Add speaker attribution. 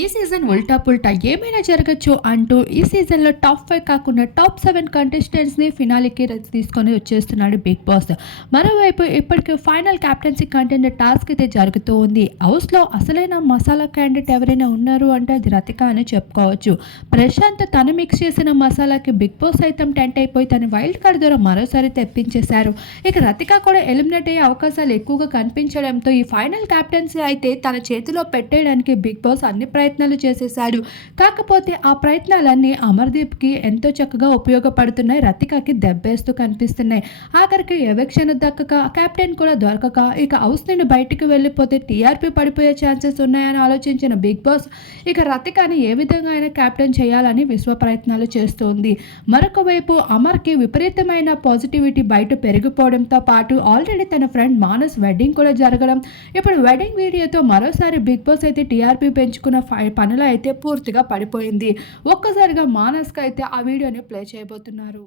Speaker 1: ఈ సీజన్ ఉల్టా పుల్టా ఏమైనా జరగచ్చు అంటూ ఈ సీజన్లో టాప్ ఫైవ్ కాకుండా టాప్ సెవెన్ కంటెస్టెంట్స్ని ఫినాలికి తీసుకొని వచ్చేస్తున్నాడు బిగ్ బాస్. మరోవైపు ఇప్పటికి ఫైనల్ క్యాప్టెన్సీ కంటెంట్ టాస్క్ అయితే జరుగుతూ ఉంది. హౌస్లో అసలైన మసాలా క్యాండిడేట్ ఎవరైనా ఉన్నారు అంటే అది రతిక అని చెప్పుకోవచ్చు. ప్రశాంత్ తను మిక్స్ చేసిన మసాలాకి బిగ్ బాస్ సైతం టెంట్ అయిపోయి తన వైల్డ్ కార్డ్ ద్వారా మరోసారి తెప్పించేశారు. ఇక రతిక కూడా ఎలిమినేట్ అయ్యే అవకాశాలు ఎక్కువగా కనిపించడంతో ఈ ఫైనల్ క్యాప్టెన్సీ అయితే తన చేతిలో పెట్టేయడానికి బిగ్ బాస్ అన్ని ప్రయత్నాలు చేసేశాడు. కాకపోతే ఆ ప్రయత్నాలన్నీ అమర్దీప్కి ఎంతో చక్కగా ఉపయోగపడుతున్నాయి. రతికకి దెబ్బేస్తూ కనిపిస్తున్నాయి. ఆఖరికి ఎవెక్షన్ దక్కక కెప్టెన్ కూడా దొరకక ఇక హౌస్ నుండి బయటికి వెళ్ళిపోతే టీఆర్పీ పడిపోయే ఛాన్సెస్ ఉన్నాయని ఆలోచించిన బిగ్ బాస్ ఇక రతికని ఏ విధంగా అయినా కెప్టెన్ చేయాలని విశ్వ ప్రయత్నాలు చేస్తోంది. మరొక వైపు అమర్కి విపరీతమైన పాజిటివిటీ బయట పెరిగిపోవడంతో పాటు ఆల్రెడీ తన ఫ్రెండ్ మానస్ వెడ్డింగ్ కూడా జరగడం. ఇప్పుడు వెడ్డింగ్ వీడియోతో మరోసారి బిగ్ బాస్ అయితే టీఆర్పీ పెంచుకున్న పనులు అయితే పూర్తిగా పడిపోయింది. ఒక్కసారిగా మానస్కి అయితే ఆ వీడియోని ప్లే చేయబోతున్నారు.